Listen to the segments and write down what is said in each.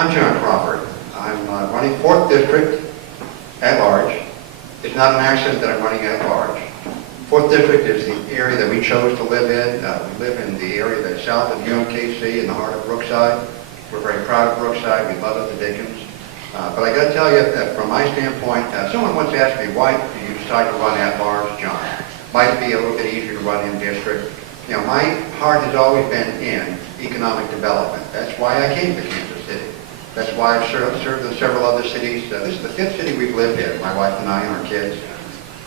I'm John Crawford. I'm running 4th District at large. It's not an accident that I'm running at large. 4th District is the area that we chose to live in. We live in the area that's south of UMKC in the heart of Brookside. We're very proud of Brookside. We love it, the Dickens. But I got to tell you that from my standpoint, someone once asked me, why did you decide to run at large, John? Might it be a little bit easier to run in district? You know, my heart has always been in economic development. That's why I came to Kansas City. That's why I've served in several other cities. This is the 5th city we've lived in, my wife and I and our kids.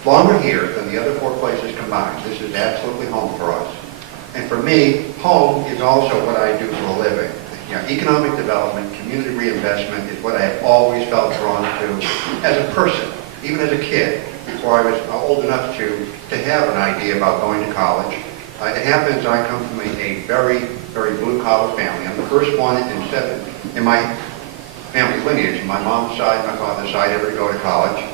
Longer here than the other 4 places combined. This is absolutely home for us. And for me, home is also what I do for a living. You know, economic development, community reinvestment is what I have always felt drawn to as a person, even as a kid, before I was old enough to have an idea about going to college. It happens I come from a very, very blue-collar family. I'm the first one in my family lineage, my mom's side, my father's side, ever to go to college.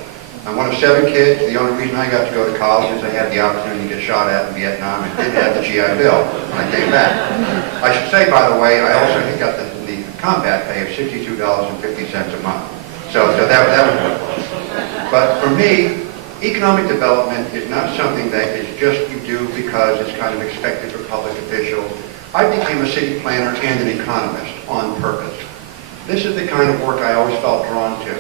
I'm one of 7 kids. The only reason I got to go to college is I had the opportunity to get shot at in Vietnam and did have the GI Bill when I came back. I should say, by the way, I also got the combat pay of $62.50 a month. So that was good. But for me, economic development is not something that is just you do because it's kind of expected for public officials. I became a city planner and an economist on purpose. This is the kind of work I always felt drawn to.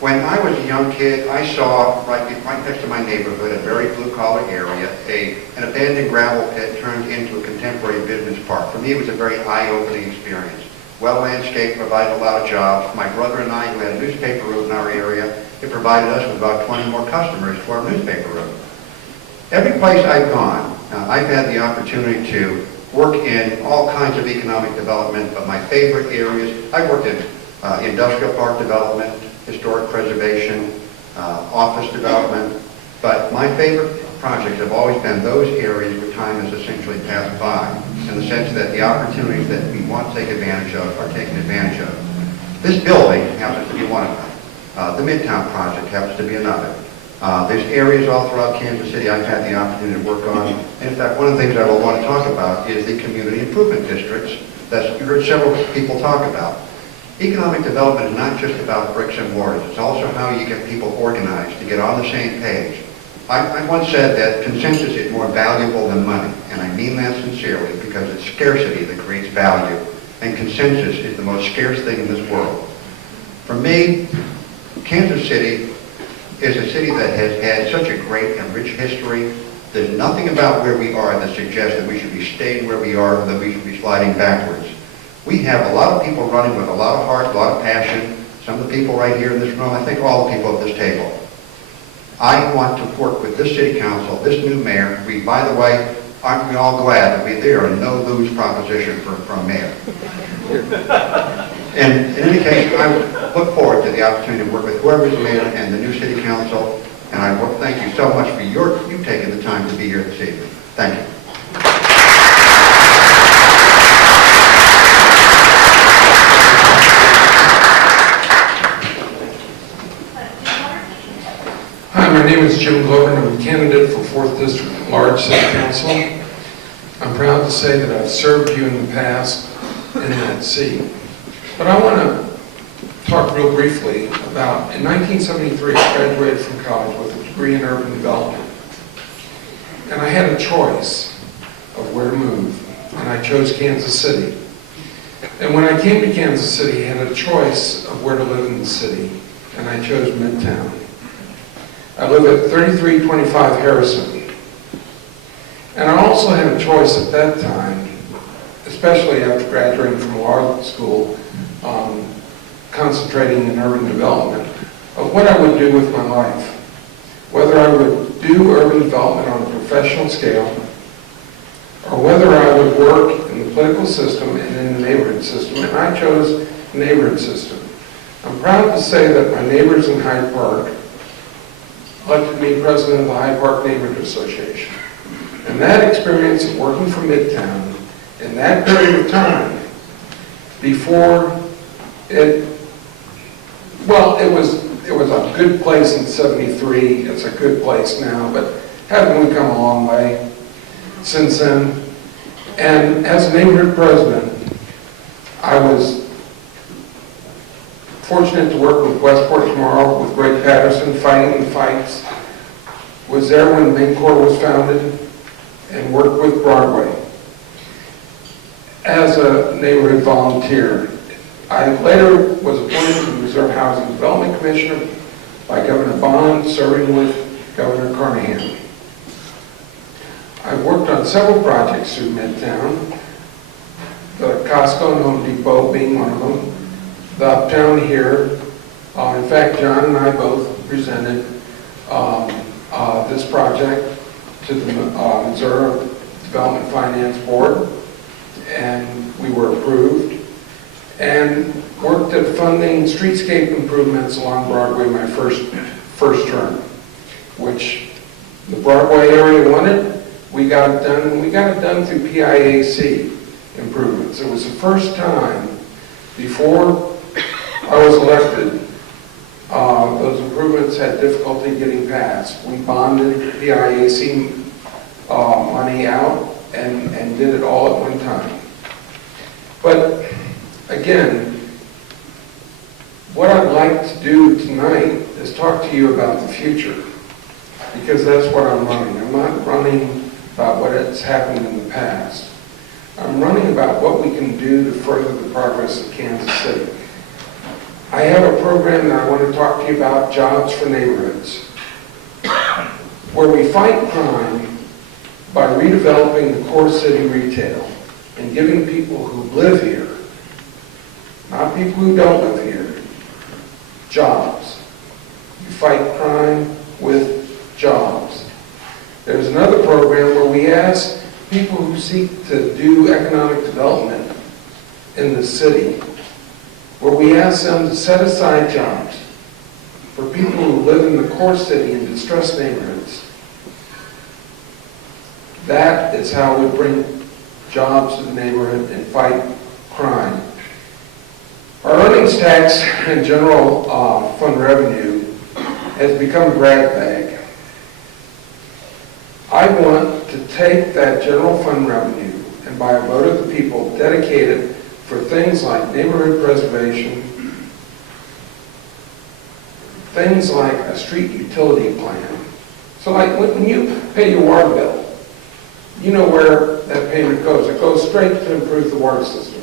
When I was a young kid, I saw right next to my neighborhood, a very blue-collar area, an abandoned gravel pit turned into a contemporary business park. For me, it was a very eye-opening experience. Well-landscaped, provided a lot of jobs. My brother and I, who had a newspaper route in our area, it provided us with about 20 more customers to our newspaper route. Every place I've gone, I've had the opportunity to work in all kinds of economic development, but my favorite areas, I've worked in industrial park development, historic preservation, office development, but my favorite projects have always been those areas where time has essentially passed by, in the sense that the opportunities that we want to take advantage of are taken advantage of. This building happens to be one of them. The Midtown project happens to be another. There's areas all throughout Kansas City I've had the opportunity to work on. And in fact, one of the things I will want to talk about is the community improvement districts that you heard several people talk about. Economic development is not just about bricks and mortars. It's also how you get people organized to get on the same page. I once said that consensus is more valuable than money, and I mean that sincerely because it's scarcity that creates value, and consensus is the most scarce thing in this world. For me, Kansas City is a city that has had such a great and rich history. There's nothing about where we are that suggests that we should be staying where we are or that we should be sliding backwards. We have a lot of people running with a lot of heart, a lot of passion. Some of the people right here in this room, I think all the people at this table. I want to work with this city council, this new mayor. By the way, aren't we all glad that there are a no-lose proposition for mayor? And in any case, I look forward to the opportunity to work with whoever is mayor and the new city council. And I will thank you so much for you taking the time to be here this evening. Thank you. Hi, my name is Jim Glover, and I'm a candidate for 4th District at Large City Council. I'm proud to say that I've served you in the past in that seat. But I want to talk real briefly about, in 1973, I graduated from college with a degree in urban development. And I had a choice of where to move, and I chose Kansas City. And when I came to Kansas City, I had a choice of where to live in the city, and I chose Midtown. I live at 3325 Harrison. And I also had a choice at that time, especially after graduating from law school, concentrating in urban development, of what I would do with my life. Whether I would do urban development on a professional scale, or whether I would work in the political system and in the neighborhood system, and I chose the neighborhood system. I'm proud to say that my neighbors in Hyde Park elected me president of the Hyde Park Neighborhood Association. And that experience of working for Midtown in that period of time, before it was a good place in '73, it's a good place now, but haven't we come a long way since then? And as neighborhood president, I was fortunate to work with Westport tomorrow with Greg Patterson, Fighting the Fights. Was there when MainCor was founded and worked with Broadway. As a neighborhood volunteer, I later was appointed to the Missouri Housing Development Commissioner by Governor Bond, serving with Governor Carnahan. I've worked on several projects through Midtown, the Costco and Home Depot being one of them, the Uptown here. In fact, John and I both presented this project to the Missouri Development Finance Board, and we were approved, and worked at funding streetscape improvements along Broadway my first term, which the Broadway area wanted. We got it done, and we got it done through PIAC improvements. It was the first time before I was elected, those improvements had difficulty getting passed. We bonded PIAC money out and did it all at one time. But again, what I'd like to do tonight is talk to you about the future, because that's what I'm running. I'm not running about what has happened in the past. I'm running about what we can do to further the progress of Kansas City. I have a program that I want to talk to you about, Jobs for Neighborhoods, where we fight crime by redeveloping the core city retail and giving people who live here, not people who don't live here, jobs. You fight crime with jobs. There's another program where we ask people who seek to do economic development in the city, where we ask them to set aside jobs for people who live in the core city in distressed neighborhoods. That is how we bring jobs to the neighborhood and fight crime. Our earnings tax and general fund revenue has become a grab bag. I want to take that general fund revenue and by a vote of the people dedicate it for things like neighborhood preservation, things like a street utility plan. So like when you pay your water bill, you know where that payment goes. It goes straight to improve the water system.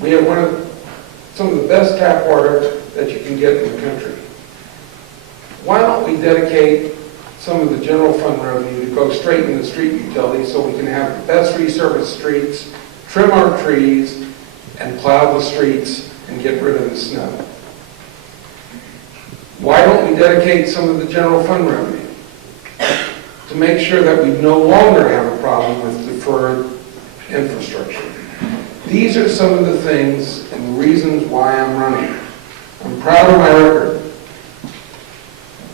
We have some of the best tap water that you can get in the country. Why don't we dedicate some of the general fund revenue to go straight into street utilities so we can have the best resurfaced streets, trim our trees, and plow the streets and get rid of the snow? Why don't we dedicate some of the general fund revenue to make sure that we no longer have a problem with deferred infrastructure? These are some of the things and the reasons why I'm running. I'm proud of my record,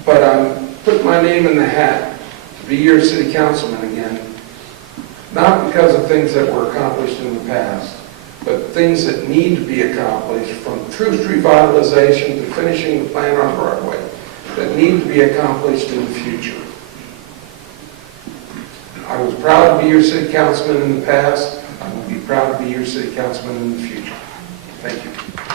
but I'm putting my name in the hat to be your city councilman again, not because of things that were accomplished in the past, but things that need to be accomplished, from true revitalization to finishing the plan on Broadway, that need to be accomplished in the future. I was proud to be your city councilman in the past. I will be proud to be your city councilman in the future. Thank you.